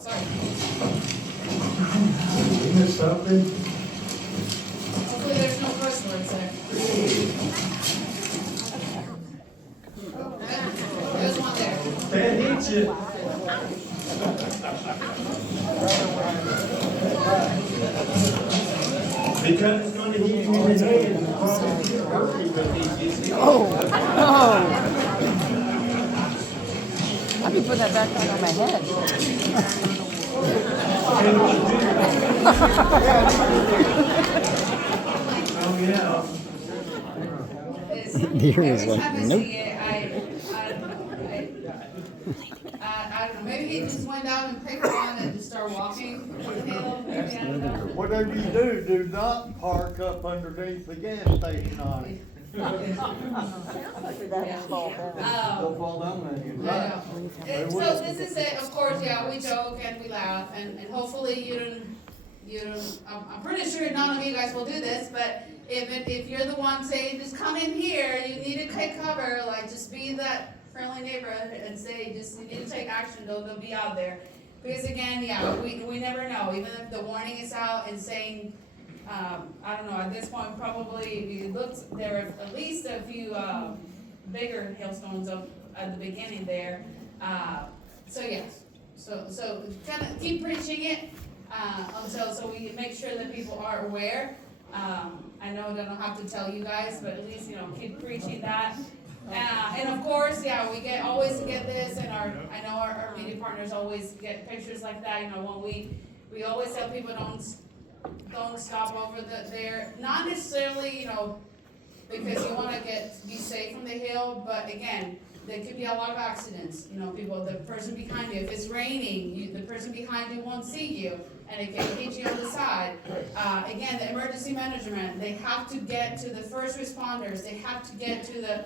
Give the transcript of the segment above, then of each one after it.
sorry. You missed something? Hopefully there's no curse words there. There's one there. That hits you. Because it's gonna hit you in the head and probably hurt you with these. I'll be putting that backpack on my head. Oh, yeah. Deer was Every like, time I nope. see it, I don't know, maybe he just went out and picked one and just started walking with the halo, maybe, I don't know. Whatever you do not park up underneath the gas station on it. Don't fall down there. I know. And so this is it, of course, yeah, we joke and we laugh, and hopefully you don't, I'm pretty sure none of you guys will do this, but if you're the one saying, just come in here, you need to take cover, like, just be that friendly neighbor and say, just, you need to take action, they'll be out there. Because again, yeah, we never know, even if the warning is out and saying, I don't know, at this point, probably, if you looked, there are at least a few, bigger hailstones at the beginning there. So yes, so kind of keep preaching it, so we make sure that people are aware. I know that I don't have to tell you guys, but at least, keep preaching that. And of course, yeah, we always get this, and I know our media partners always get pictures like that, when we always tell people don't stop over there, not necessarily, because you want to be safe from the hill, but again, there could be a lot of accidents, the person behind you, if it's raining, the person behind you won't see you, and it can hit you on the side. Again, the emergency management, they have to get to the first responders, they have to get to the,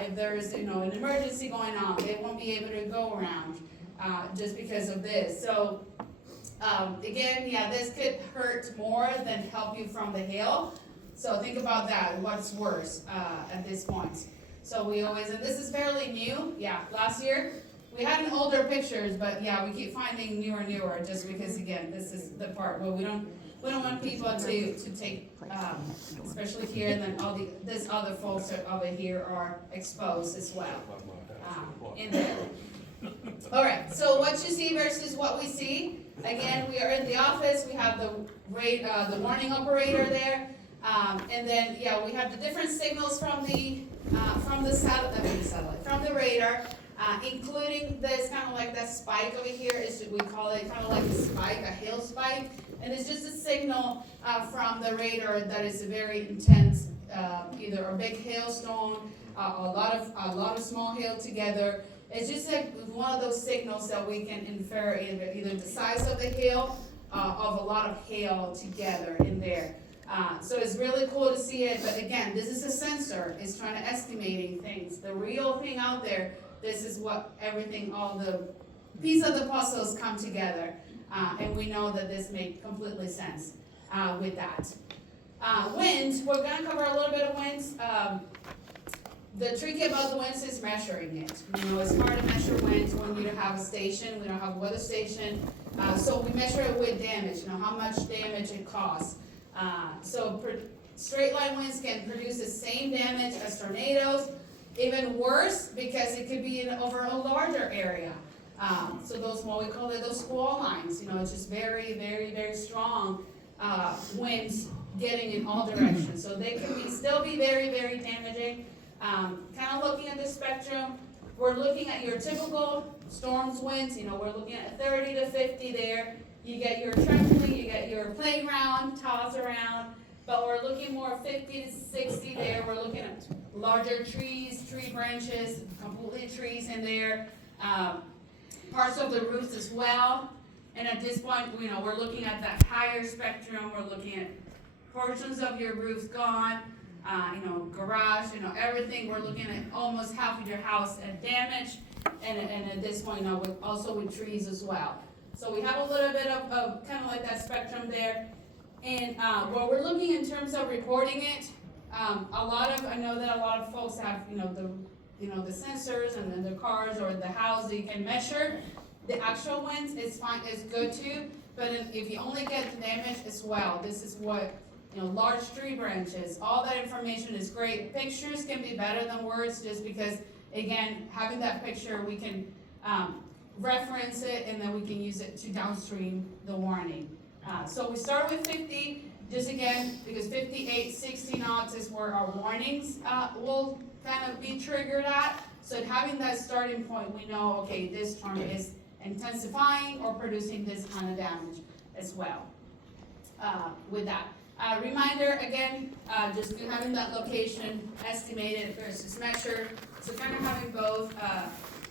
if there's, an emergency going on, they won't be able to go around, just because of this. So, again, yeah, this could hurt more than help you from the hill. So think about that, what's worse, at this point. So we always, and this is fairly new, yeah, last year, we had an older pictures, but yeah, we keep finding newer, just because again, this is the part where we don't want people to take, especially here, and then this other folks over here are exposed as well, in there. All right, so what you see versus what we see. Again, we are in the office, we have the warning operator there, and then, yeah, we have the different signals from the radar, including this kind of like that spike over here, we call it kind of like a spike, a hail spike, and it's just a signal from the radar that is a very intense, either a big hailstone, a lot of small hail together. It's just like one of those signals that we can infer either the size of the hail, of a lot of hail together in there. So it's really cool to see it, but again, this is a sensor. It's trying to estimating things. The real thing out there, this is what everything, all the pieces of the puzzles come together. And we know that this makes completely sense with that. Wind, we're going to cover a little bit of winds. The tricky about the winds is measuring it. It's hard to measure winds when we don't have a station, we don't have a weather station. So we measure it with damage, how much damage it costs. Straight line winds can produce the same damage as tornadoes, even worse because it could be over a larger area. So those, what we call it, those squall lines, it's just very, very, very strong winds getting in all directions. So they can still be very, very damaging. Kind of looking at the spectrum, we're looking at your typical storms winds, we're looking at 30 to 50 there. You get your trampoline, you get your playground, toss around, but we're looking more 50 to 60 there. We're looking at larger trees, tree branches, completely trees in there, parts of the roofs as well. And at this point, we're looking at that higher spectrum. We're looking at portions of your roof gone, garage, everything. We're looking at almost half of your house damaged, and at this point, also with trees as well. So we have a little bit of kind of like that spectrum there. And what we're looking in terms of reporting it, I know that a lot of folks have, the sensors and then the cars or the house that you can measure. The actual winds is fine, is good too, but if you only get the damage as well, this is what, large tree branches, all that information is great. Pictures can be better than words, just because, again, having that picture, we can, reference it, and then we can use it to downstream the warning. So we start with 50, just again, because 58, 60 knots is where our warnings, will kind of be triggered at. So having that starting point, we know, okay, this storm is intensifying or producing this kind of damage as well, with that. Reminder again, just having that location estimated versus measured, so kind of having both,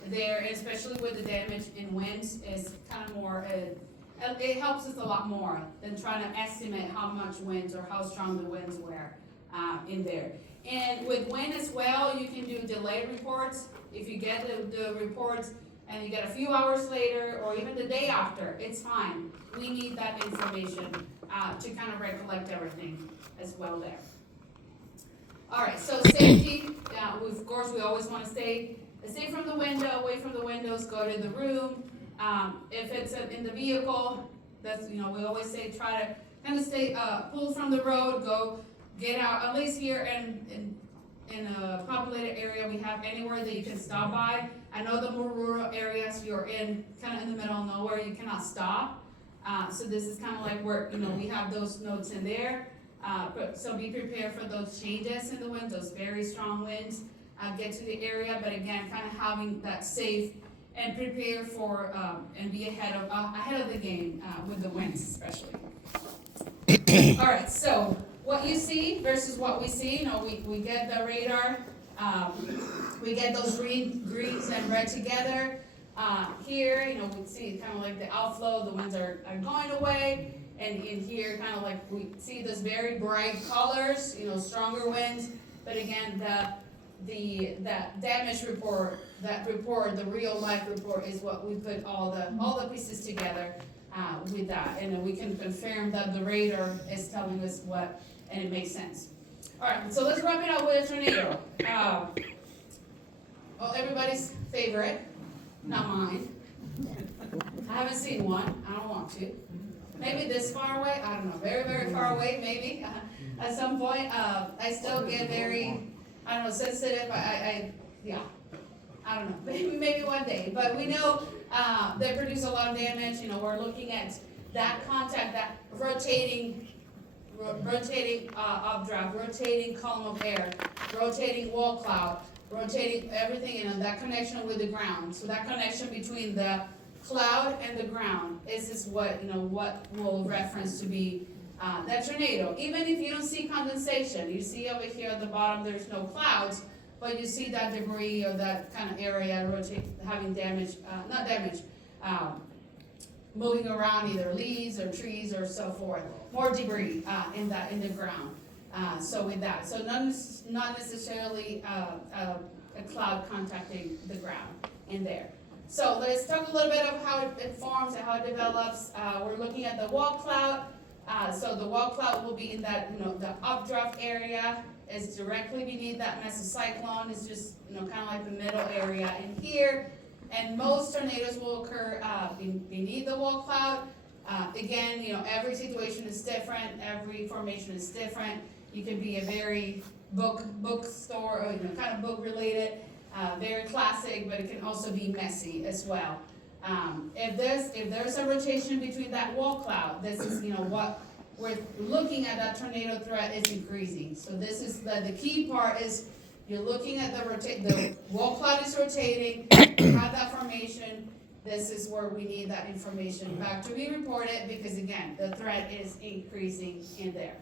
there, especially with the damage in winds, is kind of more, it helps us a lot more than trying to estimate how much winds or how strong the winds were, in there. And with wind as well, you can do delayed reports. If you get the reports and you get a few hours later or even the day after, it's fine. We need that information to kind of recollect everything as well there. All right, so safety, of course, we always want to stay from the window, away from the windows, go to the room. If it's in the vehicle, that's, we always say try to kind of stay, pull from the road, go get out, at least here in a populated area, we have anywhere that you can stop by. I know the more rural areas, you're kind of in the middle of nowhere, you cannot stop. So this is kind of like where, we have those notes in there. So be prepared for those changes in the wind, those very strong winds. Get to the area, but again, kind of having that safe and prepare for, and be ahead of the game, with the winds especially. All right, so what you see versus what we see, we get the radar, we get those greens and red together. Here, we see kind of like the outflow, the winds are going away, and in here, kind of like we see those very bright colors, stronger winds, but again, that damage report, the real life report is what we put all the pieces together, with that, and then we can confirm that the radar is telling us what, and it makes sense. All right, so let's wrap it up with a tornado. Everybody's favorite, not mine. I haven't seen one. I don't want to. Maybe this far away. I don't know. Very, very far away. Maybe at some point. I still get very, sensitive. I don't know. Maybe one day. But we know they produce a lot of damage. We're looking at that contact, that rotating updraft, rotating column of air, rotating wall cloud, rotating everything, that connection with the ground. So that connection between the cloud and the ground is what, what will reference to be that tornado. Even if you don't see condensation, you see over here at the bottom there's no clouds, but you see that debris or that kind of area having damage, moving around, either leaves or trees or so forth. More debris in the ground. So with that, so not necessarily a cloud contacting the ground in there. So let's talk a little bit of how it forms and how it develops. We're looking at the wall cloud. So the wall cloud will be in that, the updraft area is directly beneath that mesocyclone. It's just, kind of like the middle area in here. And most tornadoes will occur beneath the wall cloud. Again, every situation is different. Every formation is different. You can be a very bookstore or kind of book related, very classic, but it can also be messy as well. If there's a rotation between that wall cloud, this is what we're looking at. That tornado threat is increasing. So this is the key part is you're looking at the wall cloud is rotating. You have that formation. This is where we need that information back to be reported because again, the threat is increasing in there.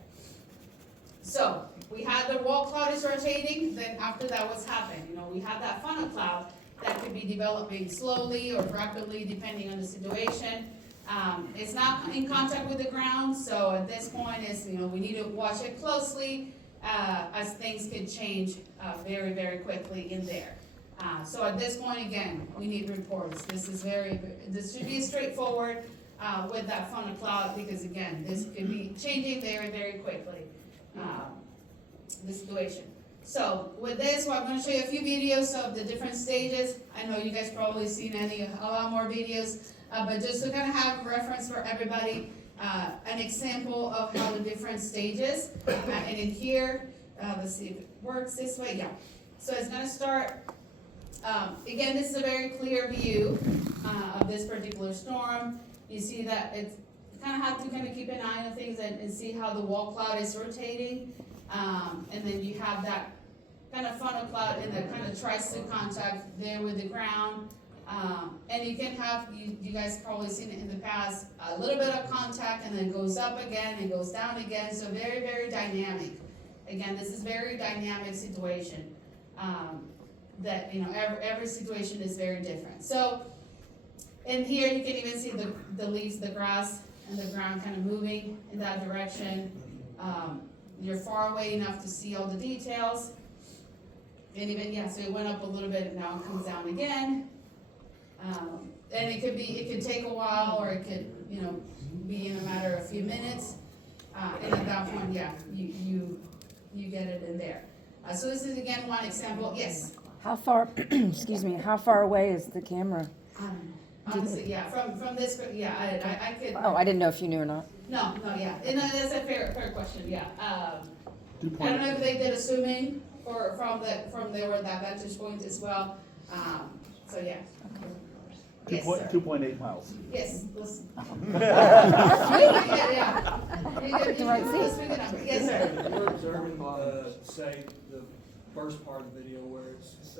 So we had the wall cloud is rotating, then after that what's happened? We have that funnel cloud that could be developing slowly or rapidly depending on the situation. It's not in contact with the ground, so at this point we need to watch it closely as things can change very, very quickly in there. So at this point again, we need reports. This should be straightforward with that funnel cloud because again, this could be changing very, very quickly. The situation. So with this, well, I'm gonna show you a few videos of the different stages. I know you guys probably seen a lot more videos, but just to kind of have a reference for everybody, an example of how the different stages, and in here, let's see if it works this way, yeah. So it's gonna start, again, this is a very clear view, of this particular storm. You see that it's, you kind of have to kind of keep an eye on things and see how the wall cloud is rotating. And then you have that kind of funnel cloud and that kind of tries to contact there with the ground. And you can have, you guys probably seen it in the past, a little bit of contact and then goes up again and goes down again. So very, very dynamic. Again, this is very dynamic situation. That, you know, every situation is very different. So in here, you can even see the leaves, the grass, and the ground kind of moving in that direction. You're far away enough to see all the details. And even, yeah, so it went up a little bit and now it comes down again. And it could take a while, or it could, you know, be in a matter of a few minutes. And at that point, yeah, you get it in there. So this is again one example. Yes. How far, excuse me, how far away is the camera? Honestly, yeah, from this, yeah, I could. Oh, I didn't know if you knew or not. No, yeah, and that's a fair question, yeah. I don't know if they did a zoom in or from there where that vantage point as well. So yeah. Yes, sir. 2.8 miles. Yes, listen. The right seat. Yes, sir. We're observing, say, the first part of the video where it's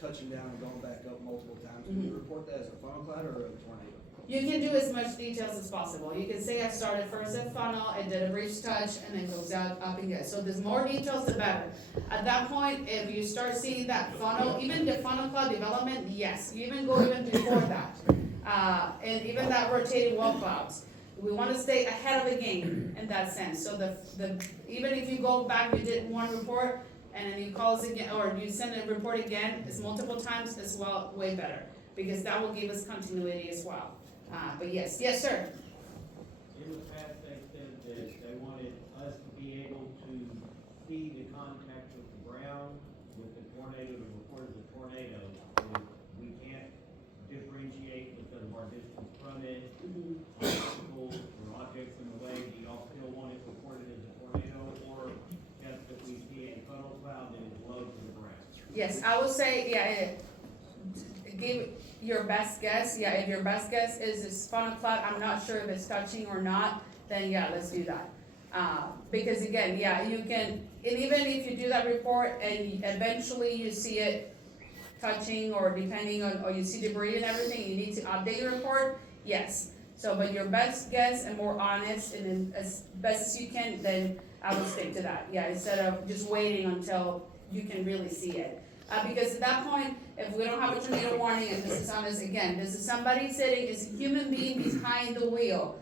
touching down and going back up multiple times. Can you report that as a funnel cloud or a tornado? You can do as much details as possible. You can say I started first at funnel, I did a brief touch, and then goes out, up and down. So there's more details, the better. At that point, if you start seeing that funnel, even the funnel cloud development, yes, you even go even before that. And even that rotating wall clouds. We want to stay ahead of the game in that sense. So even if you go back, you did one report, and then you call us again, or you send a report again, it's multiple times as well, way better. Because that will give us continuity as well. But yes, sir. In the past, they said that they wanted us to be able to see the contact with the ground with the tornado to report as a tornado. If we can't differentiate because of our distance from it, obstacles or objects in the way, do y'all still want it reported as a tornado, or just if we see a funnel cloud that is low to the ground? Yes, I would say, give your best guess. Yeah, if your best guess is this funnel cloud, I'm not sure if it's touching or not, then yeah, let's do that. Because again, yeah, you can, and even if you do that report and eventually you see it touching or depending on, or you see debris and everything, you need to update your report, yes. So, but your best guess and more honest and then as best as you can, then I would stick to that. Yeah, instead of just waiting until you can really see it. Because at that point, if we don't have a tornado warning, and this is honest, again, this is somebody sitting, it's a human being behind the wheel,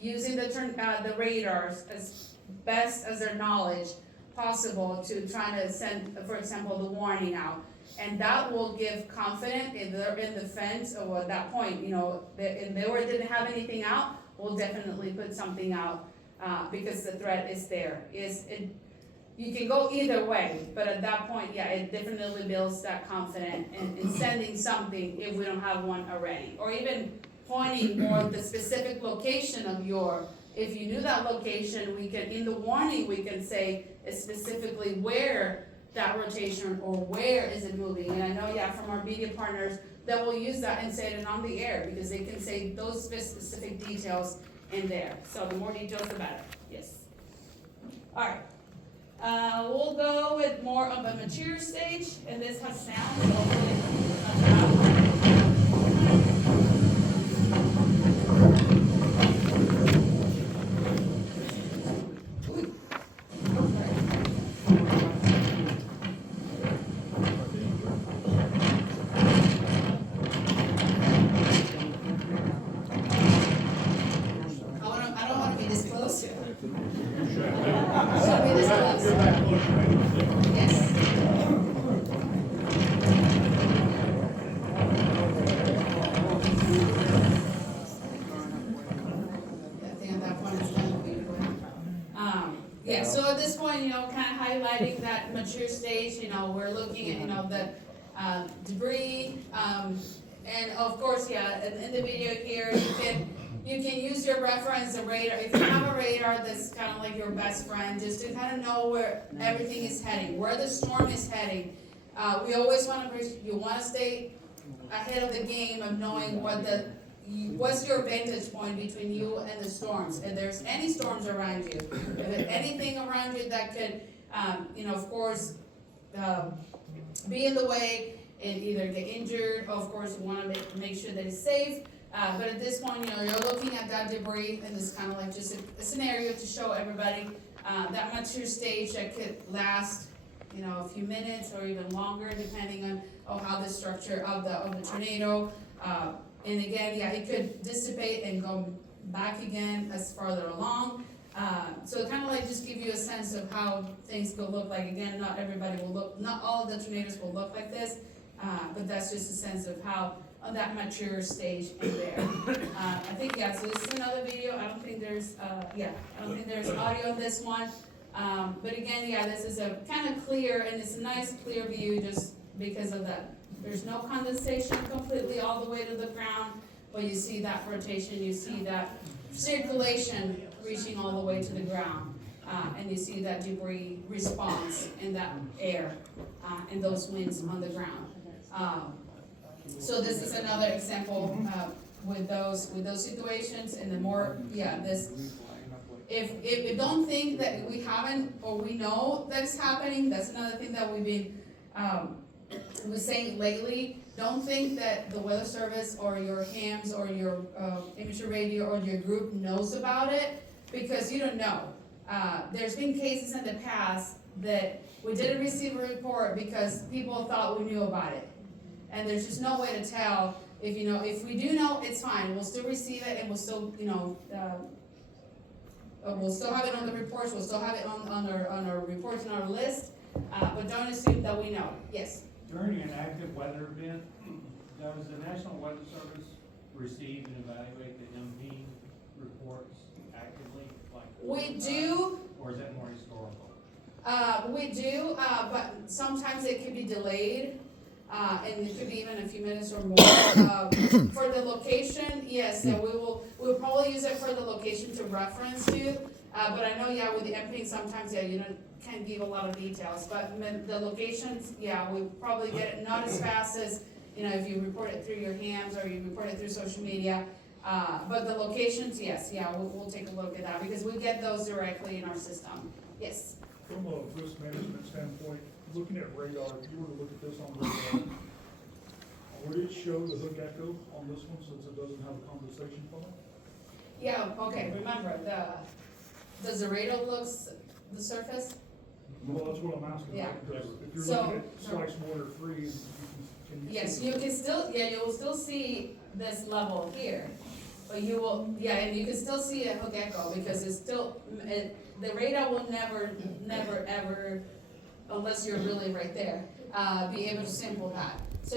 using the radars as best as their knowledge possible to try to send, for example, the warning out. And that will give confidence if they're in the fence, or at that point, you know, if they didn't have anything out, we'll definitely put something out, because the threat is there. You can go either way, but at that point, yeah, it definitely builds that confidence in sending something if we don't have one already. Or even pointing more the specific location of if you knew that location, we can, in the warning, we can say specifically where that rotation or where is it moving. And I know, yeah, from our media partners that will use that and say it on the air, because they can say those specific details in there. So the more details, the better, yes. All right. We'll go with more of a mature stage, and this has sound, so hopefully I don't want to be this close. Should be this close. Yes. I think at that point it's kind of beautiful. Yeah, so at this point, kind of highlighting that mature stage, we're looking at, the debris, and of course, in the video here, you can use your reference, the radar. If you have a radar that's kind of like your best friend, just to kind of know where everything is heading, where the storm is heading. We always you want to stay ahead of the game of knowing what's your vantage point between you and the storms. If there's any storms around you, if there's anything around you that could, of course, be in the way and either get injured, of course, you want to make sure that it's safe. But at this point, you're looking at that debris, and this is kind of like just a scenario to show everybody that mature stage that could last, a few minutes or even longer, depending on how the structure of the tornado. And again, it could dissipate and go back again as farther along. So kind of like just give you a sense of how things could look like. Again, not all of the tornadoes will look like this, but that's just a sense of how on that mature stage in there. I think, so this is another video. I don't think there's audio on this one. But again, this is a kind of clear, and it's a nice clear view just because of that. There's no condensation completely all the way to the ground, but you see that rotation, you see that circulation reaching all the way to the ground. And you see that debris response in that air, and those winds on the ground. So this is another example with those situations, and the more, if don't think that we haven't or we know that it's happening, that's another thing that we've been was saying lately. Don't think that the Weather Service or your hams or your amateur radio or your group knows about it, because you don't know. There's been cases in the past that we didn't receive a report because people thought we knew about it. And there's just no way to tell. If we do know, it's fine. We'll still receive it, and we'll still, we'll still have it on the reports. We'll still have it on our reports and our list. But don't assume that we know. Yes. During an active weather event, does the National Weather Service receive and evaluate the MP reports actively? We do. Or is that more historical? We do, but sometimes it could be delayed. And it could be even a few minutes or more. For the location, yes, we'll probably use it for the location to reference to. But I know, with the emptying, sometimes, can't give a lot of details. But the locations, we probably get it not as fast as, if you report it through your hams or you report it through social media. But the locations, yes, we'll take a look at that, because we get those directly in our system. Yes. From a risk management standpoint, looking at radar, if you were to look at this on radar, would it show the hook echo on this one since it doesn't have a condensation funnel? Okay, remember, does the radar looks the surface? Well, that's what I'm asking. Yeah. Because if you're So- looking at slice water free, can you Yes, see? you can still, you will still see this level here, but you will, and you can still see a hook echo, because it's still, the radar will never, ever, unless you're really right there, be able to sample that. So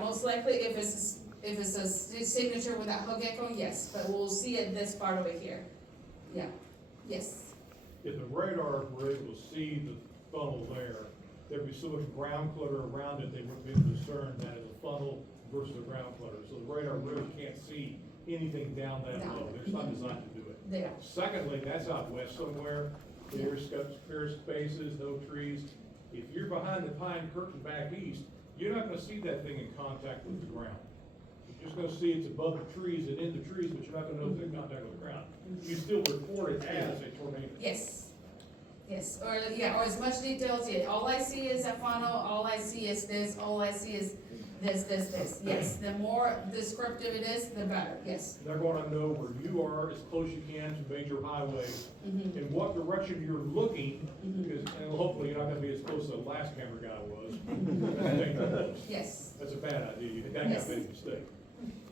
most likely, if it's a signature with that hook echo, yes, but we'll see it this part over here. Yes. If the radar were able to see the funnel there, there'd be so much ground clutter around it, they wouldn't be able to discern that as a funnel versus a ground clutter. So the radar really can't see anything down that No. low. It's not designed to do it. There. Secondly, that's out west somewhere. There's clear spaces, no trees. If you're behind the pine curtain back east, you're not gonna see that thing in contact with the ground. You're just gonna see it's above the trees and in the trees, but you're not gonna know it's in contact with the ground. You still report it as a tornado. Yes, or as much detail as it. All I see is a funnel, all I see is this, all I see is this. Yes, the more descriptive it is, the better, yes. They're gonna know where you are as close you can to major highways, in what direction you're looking, because, and hopefully you're not gonna be as close as the last camera guy was. That's dangerous. Yes, That's a bad idea, that guy Yes. made a mistake.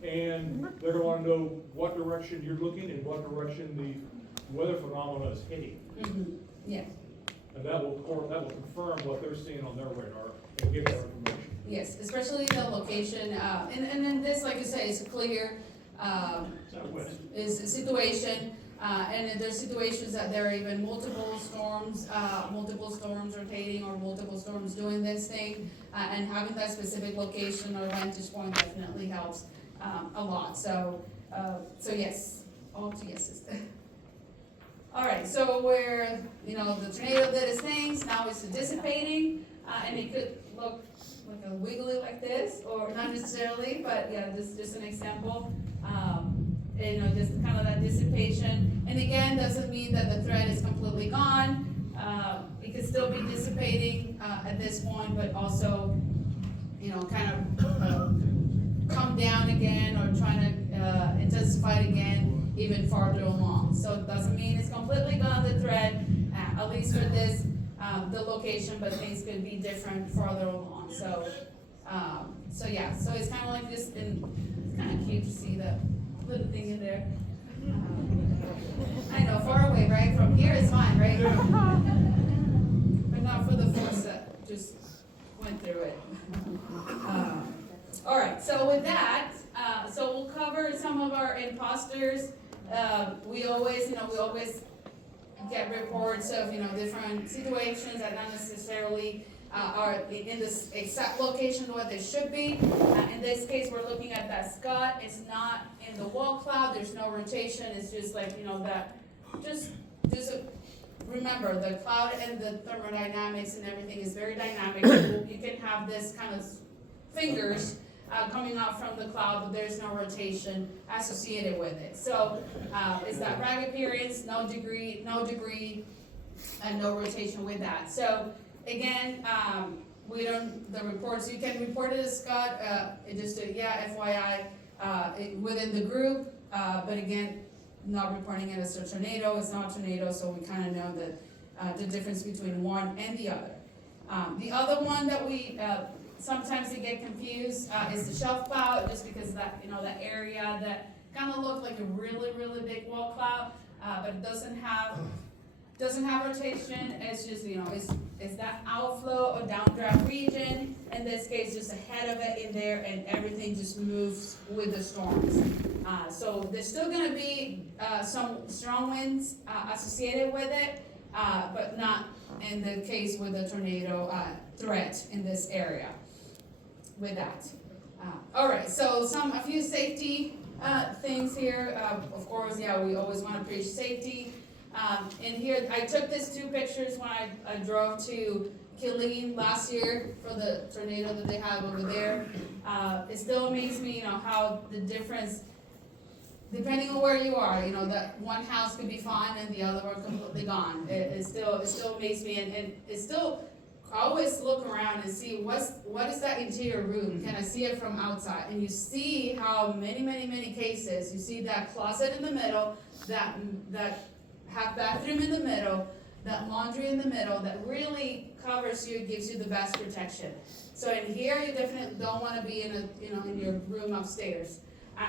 And they're gonna wanna know what direction you're looking and what direction the weather phenomena is heading. yeah, And that will confirm what they're seeing on their radar and give that information. yes, especially the location, and then this, like you say, is clear, Southwest. is a situation. And if there's situations that there are even multiple storms rotating or multiple storms doing this thing, and having that specific location or vantage point definitely helps, a lot, so yes, all to yeses. All right, so where, the tornado did its things, now it's dissipating, and it could look like a wiggly like this, or not necessarily, but yeah, this is just an example. Just kind of that dissipation, and again, doesn't mean that the threat is completely gone. It could still be dissipating, at this point, but also, kind of, come down again, or trying to, intensify it again, even farther along. So it doesn't mean it's completely gone, the threat, at least for this, the location, but things could be different farther along, so yeah, so it's kind of like this, and it's kind of cute to see the little thing in there. I know, far away, right? From here it's fine, right? But not for the force that just went through it. All right, so with that, so we'll cover some of our imposters. We always get reports of, different situations that not necessarily are in this exact location where they should be. In this case, we're looking at that Scott. It's not in the wall cloud. There's no rotation. It's just like, that, remember, the cloud and the thermodynamics and everything is very dynamic. You can have this kind of fingers coming out from the cloud, but there's no rotation associated with it. So it's that rag appearance, no degree, and no rotation with that. So again, the reports, you can report it as Scott, FYI, within the group, but again, not reporting it as a tornado. It's not a tornado, so we kind of know the difference between one and the other. The other one that we, sometimes they get confused, is the shelf cloud, just because that, that area that kind of looked like a really, really big wall cloud, but it doesn't have rotation. It's just, it's that outflow or downdraft region. In this case, just ahead of it in there, and everything just moves with the storms. So there's still gonna be some strong winds associated with it, but not in the case with the tornado threat in this area with that. All right, so a few safety things here. Of course, we always want to preach safety. And here, I took these two pictures when I drove to Killeen last year for the tornado that they have over there. It still amazes me, how the difference, depending on where you are, that one house could be fine and the other one completely gone. It still amazes me, and it still, I always look around and see what is that interior room? Can I see it from outside? And you see how many cases, you see that closet in the middle, that half bathroom in the middle, that laundry in the middle, that really covers you, gives you the best protection. So in here, you definitely don't want to be in your room upstairs.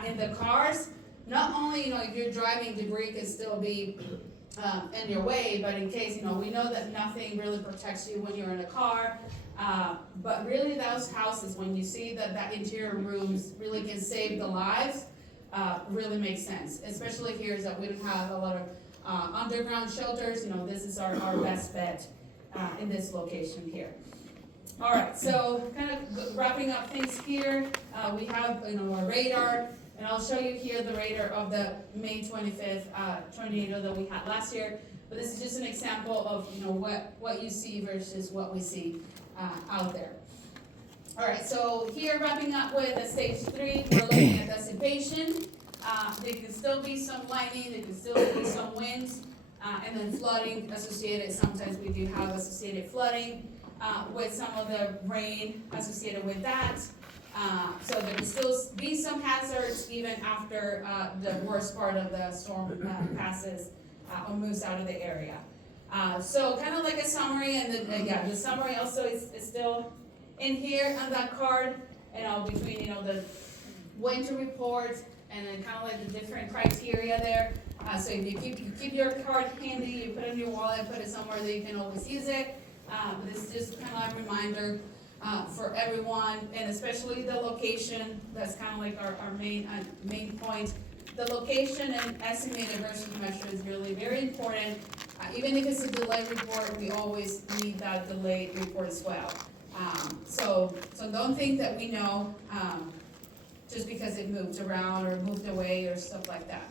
In the cars, not only, if you're driving, debris can still be in your way, but in case, we know that nothing really protects you when you're in a car, but really those houses, when you see that interior rooms really can save the lives, really makes sense, especially here is that we don't have a lot of underground shelters. This is our best bet in this location here. All right, so kind of wrapping up things here, we have our radar. And I'll show you here the radar of the May 25th tornado that we had last year. But this is just an example of what you see versus what we see out there. All right, so here wrapping up with a stage 3, we're looking at dissipation. There can still be some lightning, there can still be some winds, and then flooding associated. Sometimes we do have associated flooding with some of the rain associated with that. So there can still be some hazards even after the worst part of the storm passes or moves out of the area. So kind of like a summary, and then the summary also is still in here on that card, between the winter report and then kind of like the different criteria there. So if you keep your card handy, you put it in your wallet, put it somewhere that you can always use it. But this is just kind of like a reminder for everyone, and especially the location. That's kind of like our main point. the location and estimated versus measure is really very important. Even if it's a delayed report, we always need that delayed report as well. So don't think that we know, just because it moved around or moved away or stuff like that.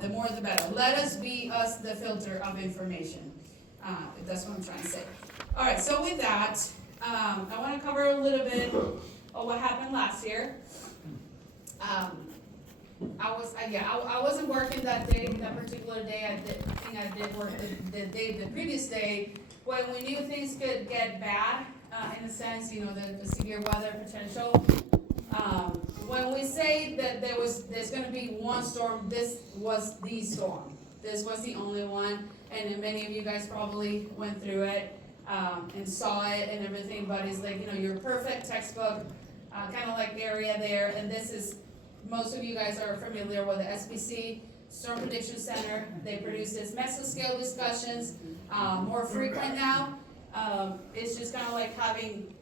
The more the better. Let us be us the filter of information. That's what I'm trying to say. All right, so with that, I wanna cover a little bit of what happened last year. I wasn't working that day, that particular day. I did work the previous day, when we knew things could get bad, in a sense, you know, the severe weather potential. When we say that there's gonna be one storm, this was the storm. This was the only one, and then many of you guys probably went through it, and saw it and everything, but it's like, you know, your perfect textbook, kind of like area there, and this is, most of you guys are familiar with the SPC, Storm Prediction Center. They produce this mesoscale discussions, more frequent now. It's just kind of like having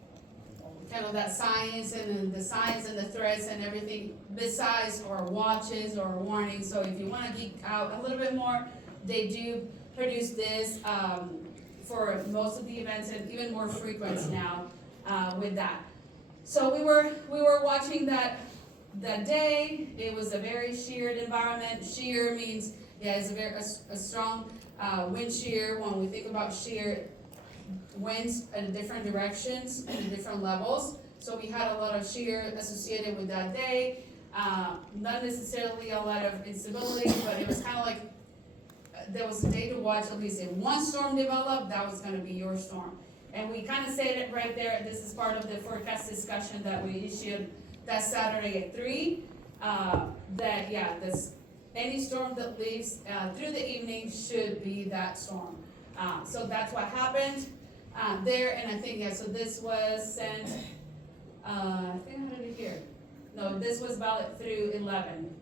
kind of that science and then the science and the threats and everything besides or watches or warnings. So if you want to geek out a little bit more, they do produce this for most of the events and even more frequent now with that. So we were watching that day. It was a very sheared environment. Shear means, yeah, it's a strong wind shear. When we think about shear, winds in different directions and different levels. So we had a lot of shear associated with that day. Not necessarily a lot of instability, but it was kind of like there was a day to watch. At least if one storm developed, that was going to be your storm. And we kind of said it right there. This is part of the forecast discussion that we issued that Saturday at 3. That, yeah, any storm that leaves through the evening should be that storm. So that's what happened there, and I think, yeah, so this was sent, I think I had it here. No, this was valid through 11.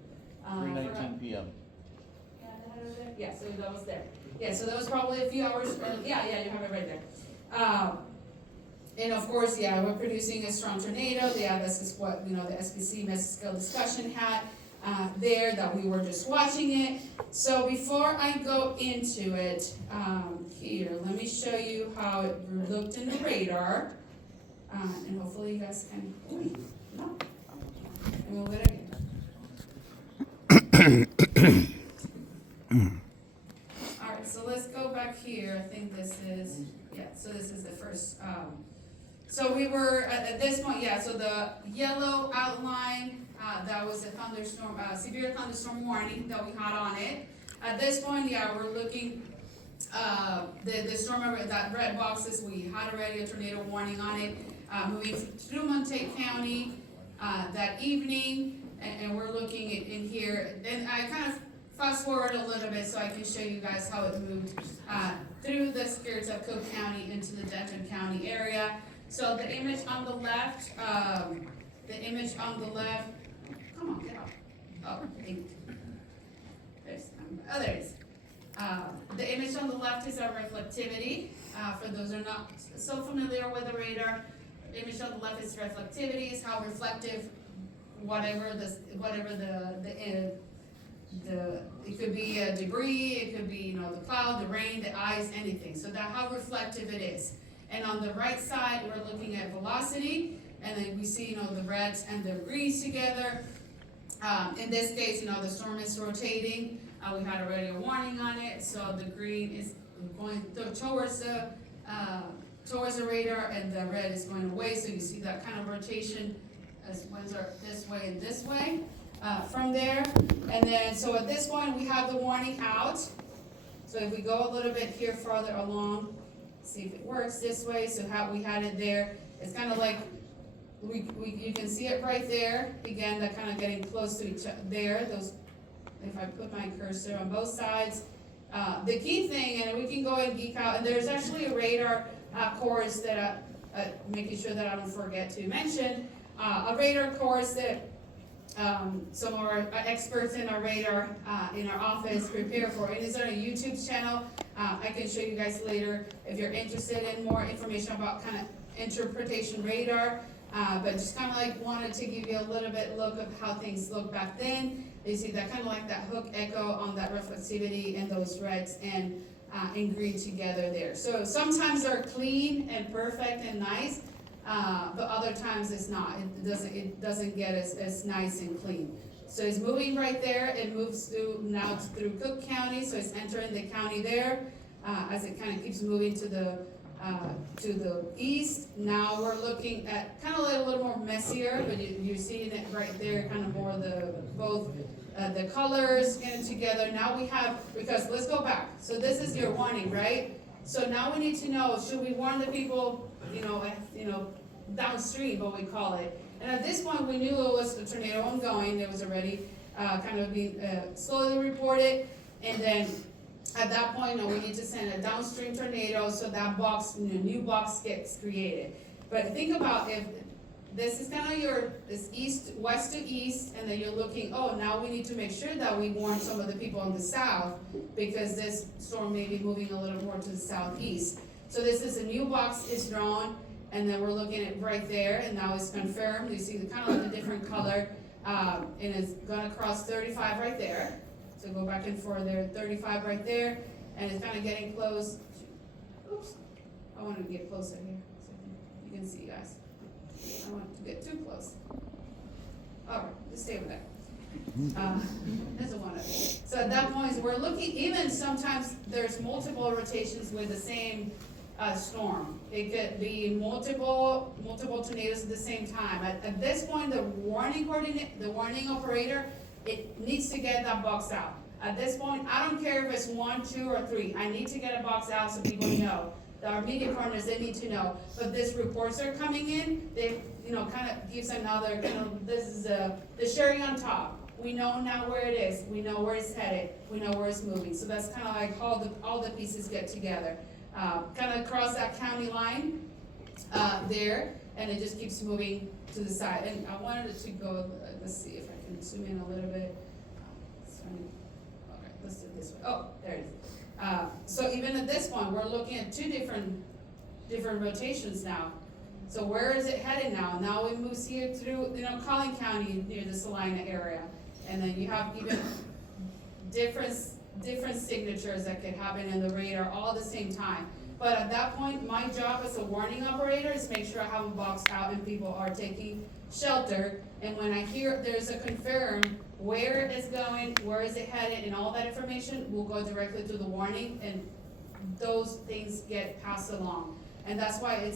3:19 p.m. Yeah, I had it there. Yeah, so that was there. Yeah, so that was probably a few hours, yeah, you have it right there. And of course, yeah, we're producing a strong tornado. Yeah, this is what, you know, the SPC mesoscale discussion had there, that we were just watching it. So before I go into it, here, let me show you how it looked in the radar. And hopefully you guys can, no, and move it again. All right, so let's go back here. I think this is, yeah, so this is the first, so we were, at this point, yeah, so the yellow outline, that was a thunderstorm, severe thunderstorm warning that we had on it. At this point, yeah, we're looking, the storm, that red boxes, we had already a tornado warning on it, moving through Montague County, that evening, and we're looking in here, and I kind of fast forward a little bit so I can show you guys how it moved, through the skirts of Cook County into the Denton County area. So the image on the left, come on, get out. Oh, thank you. There it is. The image on the left is our reflectivity. For those who are not so familiar with the radar, the image on the left is reflectivity, is how reflective whatever it could be debris, it could be, you know, the cloud, the rain, the ice, anything. So that's how reflective it is. And on the right side, we're looking at velocity, and then we see, you know, the reds and the greens together. In this case, you know, the storm is rotating. We had already a warning on it, so the green is going towards the radar, and the red is going away. So you see that kind of rotation as winds are this way and this way from there. And then, so at this point, we have the warning out. So if we go a little bit here farther along, see if it works this way. So how we had it there, it's kind of like you can see it right there. Again, that kind of getting close to each other there. Those, if I put my cursor on both sides, the key thing, and we can go and geek out. And there's actually a radar course that making sure that I don't forget to mention a radar course that some of our experts in our radar in our office prepare for. It is on a YouTube channel. I can show you guys later if you're interested in more information about kind of interpretation radar. But just kind of like wanted to give you a little bit look of how things look back then. You see that kind of like that hook echo on that reflexivity and those reds and green together there. So sometimes they're clean and perfect and nice, but other times it's not. It doesn't get as nice and clean. So it's moving right there. It moves now through Cook County, so it's entering the county there as it kind of keeps moving to the east. Now we're looking at kind of a little more messier, but you're seeing it right there, kind of more the colors getting together. Now we have, because let's go back. So this is your warning, right? So now we need to know, should we warn the people, downstream, what we call it. And at this point, we knew it was a tornado ongoing. It was already kind of being slowly reported. And then at that point, we need to send a downstream tornado so that box, new box gets created. But think about if this is kind of it's west to east, and then you're looking, now we need to make sure that we warn some of the people in the south, because this storm may be moving a little more to the southeast. So this is a new box is drawn, and then we're looking at right there, and now it's confirmed. You see the kind of like the different color, and it's gonna cross 35 right there. So go back and forth there, 35 right there, and it's kind of getting close. Oops, I want to get closer here, so you can see, guys. I don't want to get too close. All right, just stay with that. Doesn't want to. So at that point, we're looking, even sometimes there's multiple rotations with the same storm. It could be multiple tornadoes at the same time. At this point, the warning operator, it needs to get that box out. At this point, I don't care if it's 1, 2, or 3. I need to get a box out so people know. Our media partners, they need to know. But these reports are coming in, they, kind of gives another, this is the cherry on top. We know now where it is. We know where it's headed. We know where it's moving. So that's kind of like how all the pieces get together. Kind of across that county line there, and it just keeps moving to the side. And I wanted it to go, let's see if I can zoom in a little bit. Okay, let's do it this way. Oh, there it is. So even at this point, we're looking at two different rotations now. So where is it headed now? Now it moves here through, Collin County near the Salina area. And then you have even different signatures that could happen in the radar all at the same time. But at that point, my job as a warning operator is make sure I have a box out and people are taking shelter. And when I hear there's a confirm where it's going, where is it headed, and all that information will go directly to the warning, and those things get passed along. And that's why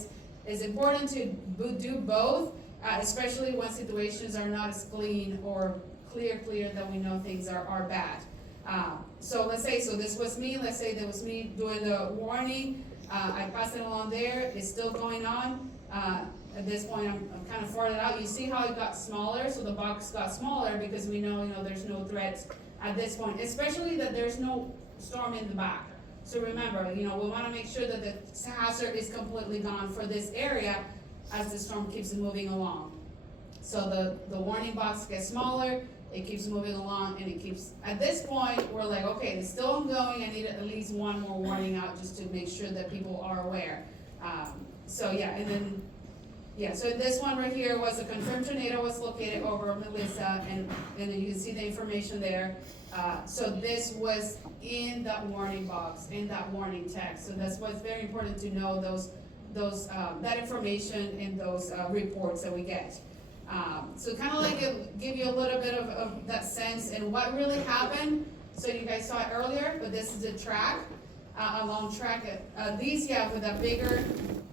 it's important to do both, especially when situations are not as clean or clear that we know things are bad. So let's say, this was me, let's say that was me doing the warning, I passed it along there, it's still going on. At this point, I'm kind of farther out. You see how it got smaller, so the box got smaller because we know, there's no threat at this point, especially that there's no storm in the back. So remember, we want to make sure that the hazard is completely gone for this area as the storm keeps moving along. So the warning box gets smaller, it keeps moving along, and it keeps, at this point, we're like, okay, it's still ongoing, I need at least one more warning out just to make sure that people are aware. So this one right here was a confirmed tornado was located over Melissa, and then you can see the information there. So this was in that warning box, in that warning text. So that's what's very important to know, that information in those reports that we get. So kind of like give you a little bit of that sense and what really happened. So you guys saw it earlier, but this is a track, a long track. These with that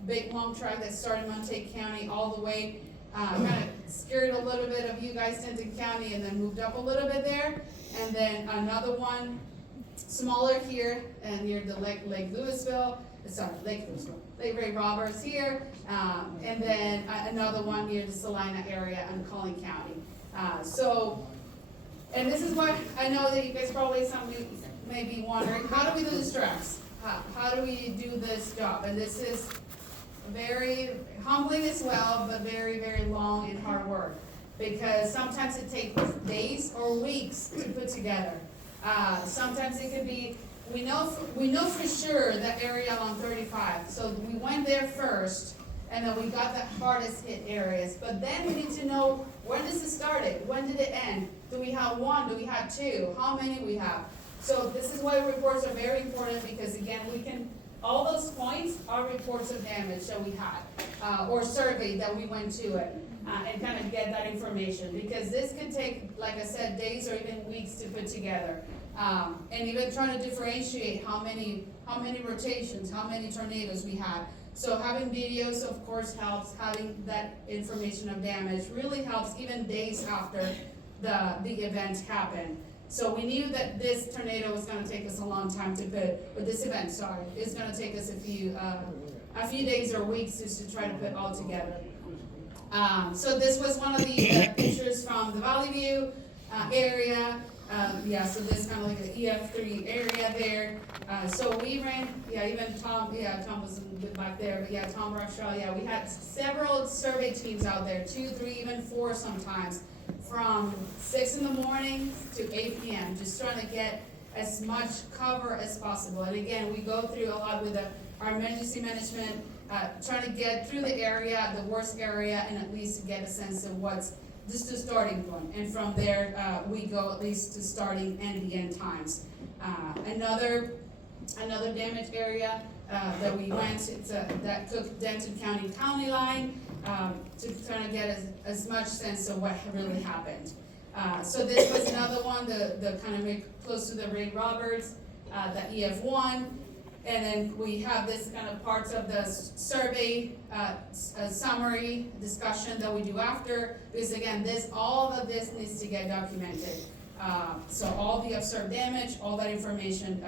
big long track that started in Montague County all the way, kind of scared a little bit of you guys, Denton County, and then moved up a little bit there. And then another one smaller here and near the Lake Louisville, Lake Ray Roberts here, and then another one near the Salina area in Collin County. And this is what I know that you guys probably may be wondering, how do we do this tracks? How do we do this job? And this is very humbling as well, but very, very long and hard work, because sometimes it takes days or weeks to put together. Sometimes it could be, we know for sure that area along 35. So we went there first, and then we got the hardest hit areas. But then we need to know, when does it start? When did it end? Do we have one? Do we have two? How many we have? So this is why reports are very important, because again, we can, all those points are reports of damage that we had, or survey that we went to it, and kind of get that information. Because this can take, like I said, days or even weeks to put together. And even trying to differentiate how many rotations, how many tornadoes we had. So having videos, of course, helps. Having that information of damage really helps, even days after the event happened. So we knew that this tornado was gonna take us a long time to put, or this event, sorry, is gonna take us a few days or weeks just to try to put all together. So this was one of the pictures from the Valley View area. So this kind of like the EF3 area there. So we ran, even Tom was a bit back there, but Tom Bradshaw, we had several survey teams out there, 2, 3, even 4 sometimes, from 6 in the morning to 8 p.m., just trying to get as much cover as possible. And again, we go through a lot with our emergency management, trying to get through the area, the worst area, and at least get a sense of what's just the starting point. And from there, we go at least to starting and the end times. Another damaged area that we went, it's that Cook-Denton County line, to try to get as much sense of what really happened. So this was another one, the kind of close to the Ray Roberts, the EF1. And then we have this kind of parts of the survey, summary discussion that we do after, because again, all of this needs to get documented. So all the observed damage, all that information,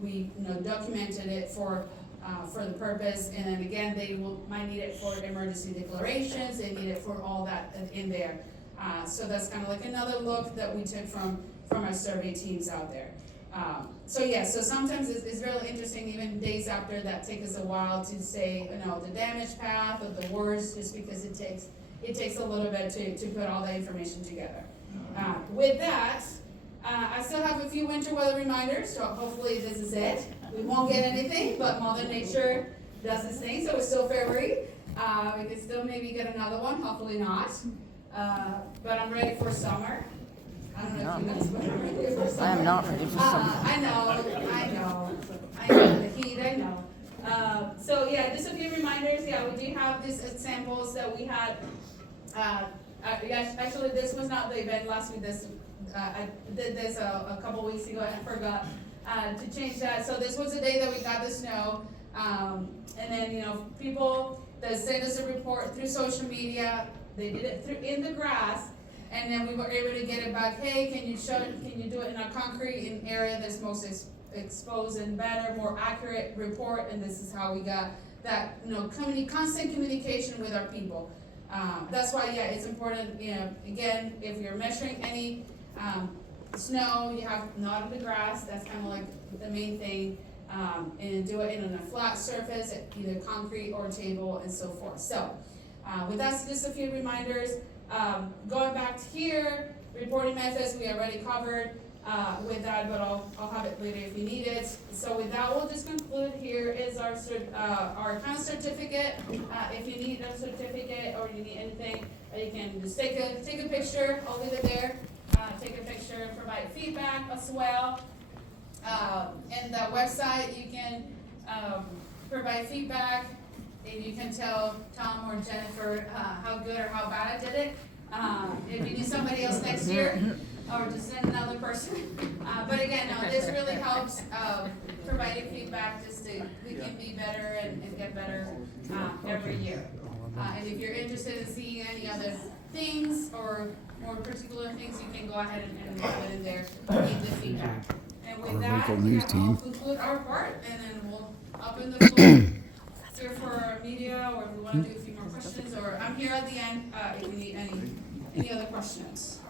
we documented it for the purpose. And then again, they might need it for emergency declarations, they need it for all that in there. So that's kind of like another look that we took from our survey teams out there. So sometimes it's really interesting, even days after that take us a while to say, the damage path or the worst, just because it takes a little bit to put all that information together. With that, I still have a few winter weather reminders, so hopefully this is it. We won't get anything, but Mother Nature does this thing, so it's still February. We can still maybe get another one, hopefully not. But I'm ready for summer. I don't know if you guys, but I'm ready for summer. I am not ready for summer. I know the heat, I know. Just a few reminders. We do have these samples that we had. Actually, this was not the event last week. I did this a couple weeks ago and I forgot to change that. So this was the day that we got the snow. And then, people that sent us a report through social media, they did it in the grass. And then we were able to get it back. Hey, can you do it in a concrete area that's most exposed and better, more accurate report? And this is how we got that, constant communication with our people. That's why, it's important, again, if you're measuring any snow, you have not on the grass, that's kind of like the main thing. And do it on a flat surface, either concrete or table and so forth. So, with that, just a few reminders. Going back to here, reporting methods we already covered with that, but I'll have it later if you need it. So with that, we'll just conclude. Here is our kind of certificate. If you need a certificate or you need anything, you can just take a picture. I'll leave it there. Take a picture, provide feedback as well. And the website, you can provide feedback. If you can tell Tom or Jennifer how good or how bad I did it. If you need somebody else next year, or just send another person. But again, no, this really helps providing feedback just to we can be better and get better every year. And if you're interested in seeing any other things or more particular things, you can go ahead and have it in there, leave the feedback. And with that, I'll conclude our part, and then we'll open the floor here for our media, or if we want to do a few more questions, or I'm here at the end if you need any other questions.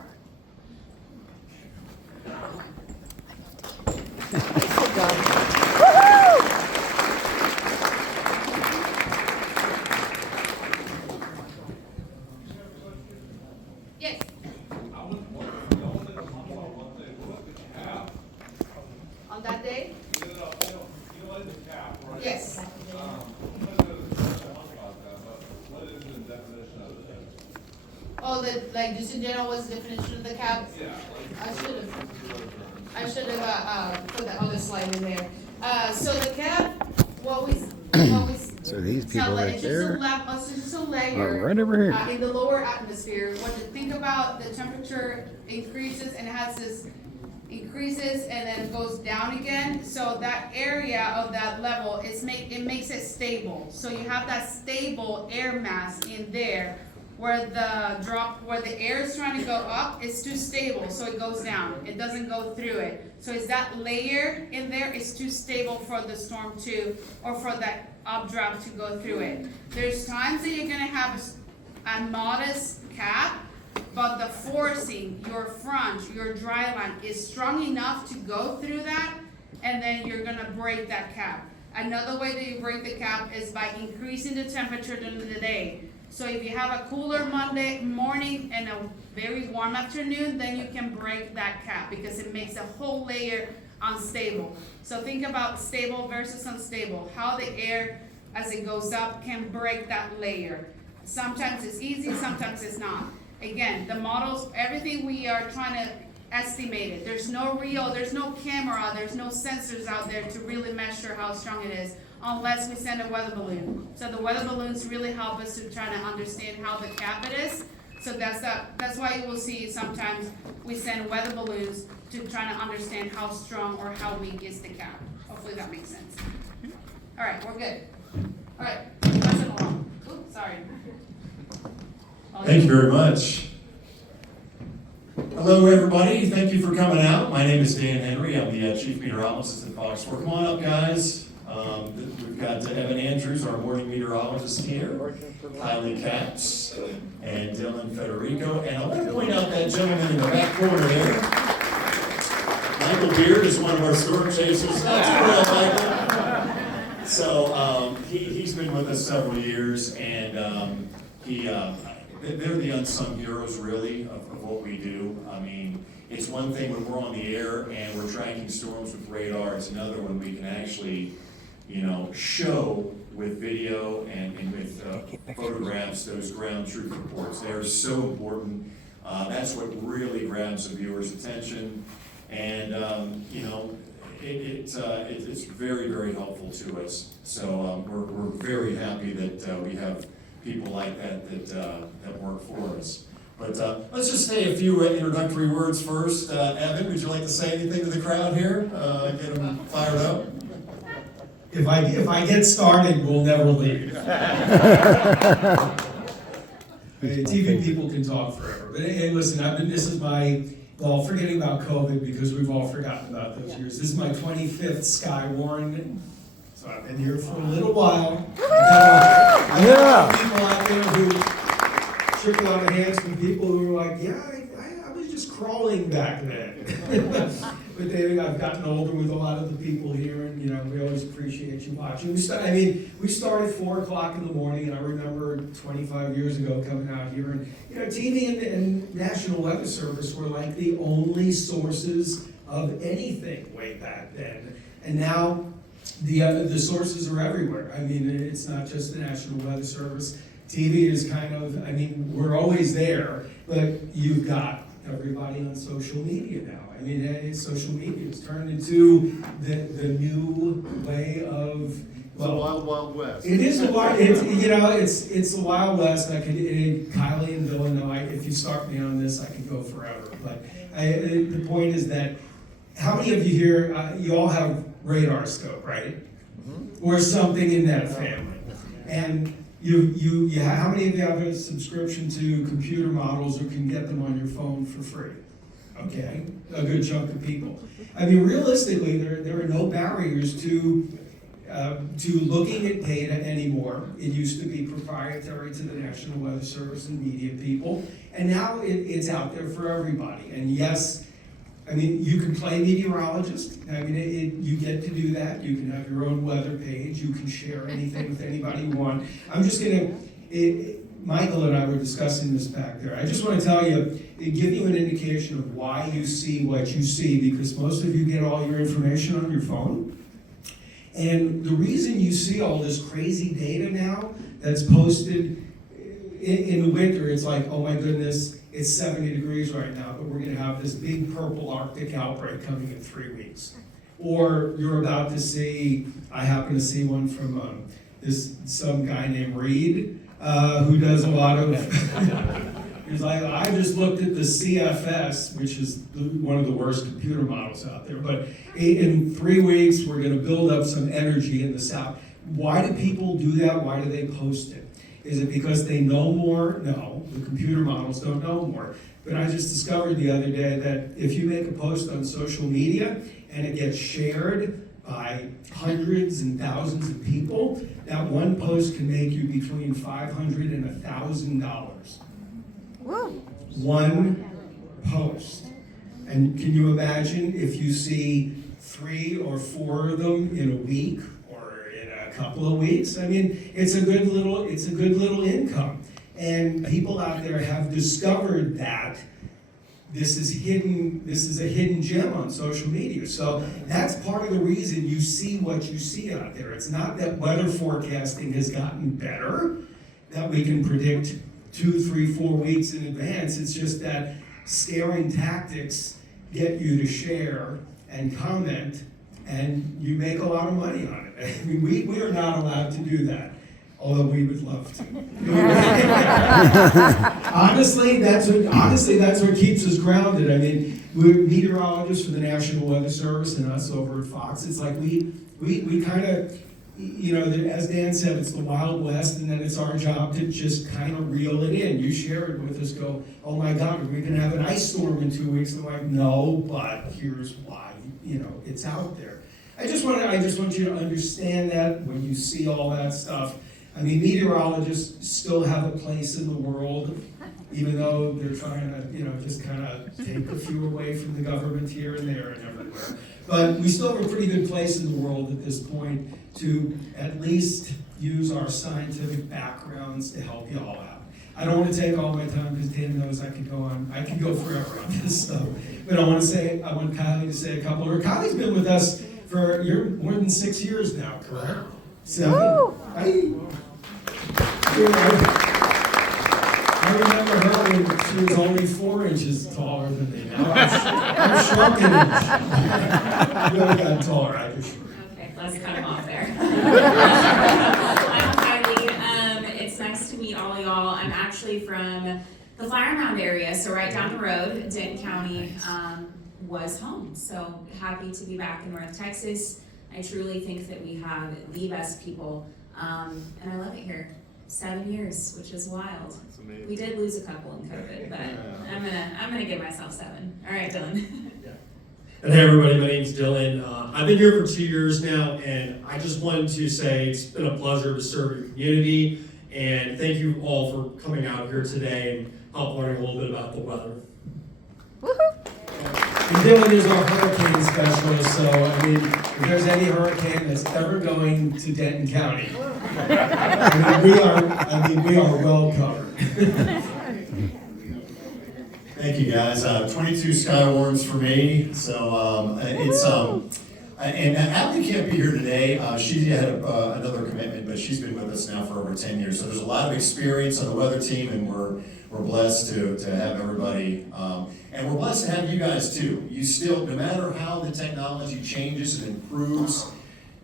Yes. On that day? Yes. know that, like, just in general, what's the definition of the cap? I should have, put the other slide in there. So the cap, what we. So these people tell it, right it's there just a layer. are right over here. In the lower atmosphere, when you think about the temperature increases and it has this increases and then goes down again, so that area of that level, it makes it stable. So you have that stable air mass in there, where the air is trying to go up, it's too stable, so it goes down. It doesn't go through it. So it's that layer in there, it's too stable for the storm or for that updraft to go through it. There's times that you're gonna have a modest cap, but the forcing, your front, your dry line is strong enough to go through that, and then you're gonna break that cap. Another way that you break the cap is by increasing the temperature during the day. So if you have a cooler Monday morning and a very warm afternoon, then you can break that cap because it makes a whole layer unstable. So think about stable versus unstable, how the air as it goes up can break that layer. Sometimes it's easy, sometimes it's not. Again, the models, everything we are trying to estimate it. There's no camera, there's no sensors out there to really measure how strong it is, unless we send a weather balloon. So the weather balloons really help us to try to understand how the cap it is. So that's why you will see sometimes we send weather balloons to try to understand how strong or how weak is the cap. Hopefully that makes sense. All right, we're good. All right, pass it along. Oops, sorry. Thank you very much. Hello, everybody. Thank you for coming out. My name is Dan Henry. I'm the Chief Meteorologist at Foxport. Come on up, guys. We've got Evan Andrews, our morning meteorologist here, Kylie Capps, and Dylan Federico. And I want to point out that gentleman in the back corner there. Michael Beard is one of our storm chasers. Not too well, Michael. So he's been with us several years, and they're the unsung heroes, really, of what we do. I mean, it's one thing when we're on the air and we're tracking storms with radar. It's another when we can actually, show with video and with photographs those ground truth reports. They are so important. That's what really grabs the viewer's attention, and it's very, very helpful to us. So we're very happy that we have people like that work for us. But let's just say a few introductory words first. Evan, would you like to say anything to the crowd here? Get them fired up. If I get started, we'll never leave. TV people can talk forever. But hey, listen, forgetting about COVID because we've all forgotten about those years. This is my 25th Sky Warren. So I've been here for a little while. I have a lot of people out there who shook a lot of hands from people who were like, yeah, I was just crawling back then. But David, I've gotten older with a lot of the people here, and we always appreciate you watching. We started 4 o'clock in the morning, and I remember 25 years ago coming out here, and TV and National Weather Service were like the only sources of anything way back then, and now the sources are everywhere. I mean, it's not just the National Weather Service. TV is we're always there, but you've got everybody on social media now. I mean, social media has turned into the new way of the Wild West. It is a wild. It's the Wild West. Kylie and Dylan know. If you start me on this, I could go forever. But the point is that how many of you here? You all have radar scope, right? Mm-hmm. Or something in that family, and. How many of you have a subscription to computer models or can get them on your phone for free? Okay, a good chunk of people. I mean, realistically, there are no barriers to looking at data anymore. It used to be proprietary to the National Weather Service and media people, and now it's out there for everybody. And yes, you can play meteorologist. You get to do that. You can have your own weather page. You can share anything with anybody you want. Michael and I were discussing this back there. I just want to tell you, give you an indication of why you see what you see, because most of you get all your information on your phone. And the reason you see all this crazy data now that's posted in the winter, it's like, oh my goodness, it's 70 degrees right now, but we're gonna have this big purple Arctic outbreak coming in 3 weeks. Or you're about to see, I happen to see one from some guy named Reed, who does a lot of, he's like, I just looked at the CFS, which is one of the worst computer models out there, but in 3 weeks, we're gonna build up some energy in the south. Why do people do that? Why do they post it? Is it because they know more? No, the computer models don't know more. But I just discovered the other day that if you make a post on social media and it gets shared by hundreds and thousands of people, that one post can make you between $500 and $1,000. One post. And can you imagine if you see 3 or 4 of them in a week? Couple of weeks. I mean, it's a good little income. And people out there have discovered that this is a hidden gem on social media. So that's part of the reason you see what you see out there. It's not that weather forecasting has gotten better, that we can predict 2, 3, 4 weeks in advance. It's just that scaring tactics get you to share and comment, and you make a lot of money on it. I mean, we are not allowed to do that, although we would love to. honestly, that's what keeps us grounded. I mean, we're meteorologists for the National Weather Service and us over at Fox. It's like we kind of, you know, as Dan said, it's the Wild West, and then it's our job to just kind of reel it in. You share it with us, go, oh my God, are we going to have an ice storm in 2 weeks? And I'm like, no, but here's why. You know, it's out there. I just want you to understand that when you see all that stuff. I mean, meteorologists still have a place in the world, even though they're trying to, you know, just kind of take a few away from the government here and there and everywhere. But we still have a pretty good place in the world at this point to at least use our scientific backgrounds to help you all out. I don't want to take all my time because Dan knows I could go forever on this stuff. But I want Kylie to say a couple. Or Kylie's been with us for more than 6 years now, correct? 7. I remember her when she was only 4 inches taller than me. Now I'm shrunk an inch. You really got taller, I just. Okay, let's cut him off there. I'm Kylie. It's nice to meet all y'all. I'm actually from the Flyer Mound area, so right down the road, Denton County was home. So happy to be back in North Texas. I truly think that we have the best people, and I love it here. 7 years, which is wild. We did lose a couple in COVID, but I'm gonna give myself 7. All right, Dylan. And hey everybody, my name's Dylan. I've been here for 2 years now, and I just wanted to say it's been a pleasure to serve your community, and thank you all for coming out here today and help learning a little bit about the weather. And Dylan is our hurricane specialist, so I mean, if there's any hurricane that's ever going to Denton County, we are well covered. Thank you, guys. 22 Skywarns for me. So and Allie can't be here today. She had another commitment, but she's been with us now for over 10 years. So there's a lot of experience on the weather team, and we're blessed to have everybody. And we're blessed to have you guys too. You still, no matter how the technology changes and improves,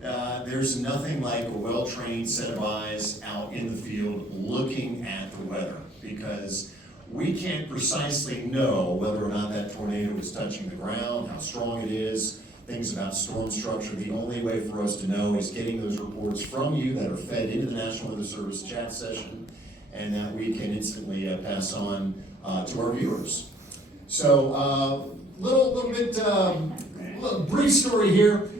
there's nothing like a well-trained set of eyes out in the field looking at the weather, because we can't precisely know whether or not that tornado is touching the ground, how strong it is, things about storm structure. The only way for us to know is getting those reports from you that are fed into the National Weather Service chat session, and that we can instantly pass on to our viewers. So, little brief story here.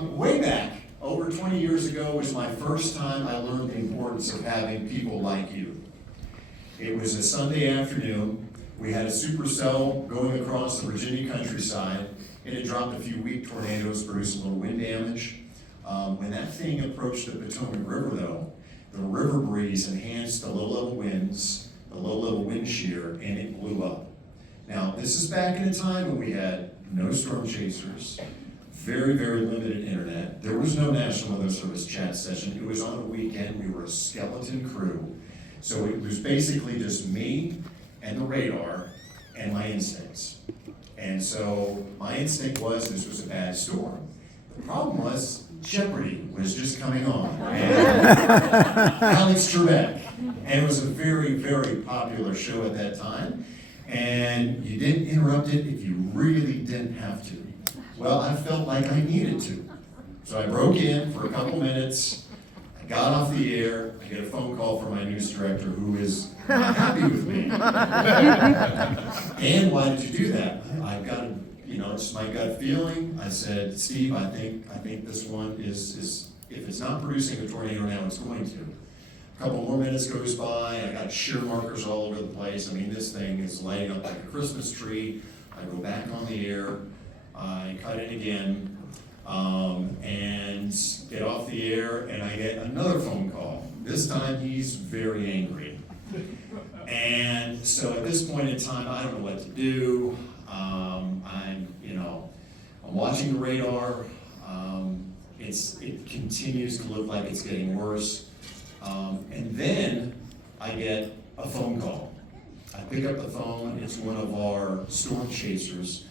Way back, over 20 years ago, was my first time I learned the importance of having people like you. It was a Sunday afternoon. We had a supercell going across the Virginia countryside. It had dropped a few weak tornadoes, produced a little wind damage. When that thing approached the Potomac River, though, the river breeze enhanced the low-level winds, the low-level wind shear, and it blew up. Now, this is back in a time when we had no storm chasers, very, very limited internet. There was no National Weather Service chat session. It was on a weekend. We were a skeleton crew So it was basically just me and the radar and my instincts. And so my instinct was this was a bad storm. The problem was Jeopardy was just coming on. And Alex Trebek. And it was a very, very popular show at that time. And you didn't interrupt it if you really didn't have to. Well, I felt like I needed to. So I broke in for a couple minutes. I got off the air. I get a phone call from my news director who is not happy with me. And why did you do that? I've got, it's my gut feeling. I said, Steve, I think this one is if it's not producing a tornado now, it's going to. A couple more minutes goes by. I got shear markers all over the place. I mean, this thing is laying up like a Christmas tree. I go back on the air. I cut in again. And get off the air, and I get another phone call. This time he's very angry. And so at this point in time, I don't know what to do. I'm watching the radar. It continues to look like it's getting worse. And then I get a phone call. I pick up the phone. It's one of our storm chasers.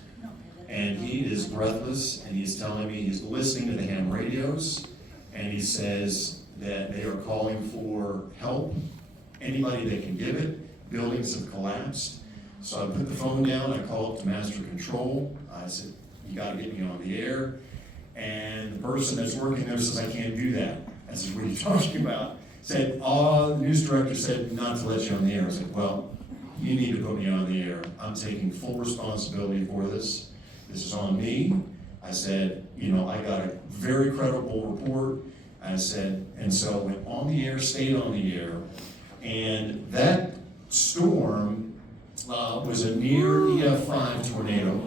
And he is breathless, and he's telling me he's listening to the ham radios, and he says that they are calling for help, anybody that can give it. Buildings have collapsed. So I put the phone down, I call up to Master Control. I said, you gotta get me on the air. And the person that's working there says, I can't do that. I said, what are you talking about? Said, the news director said not to let you on the air. I said, well, you need to put me on the air. I'm taking full responsibility for this. This is on me. I said, I got a very credible report. I said, and so went on the air, stayed on the air. And that storm was a near EF5 tornado.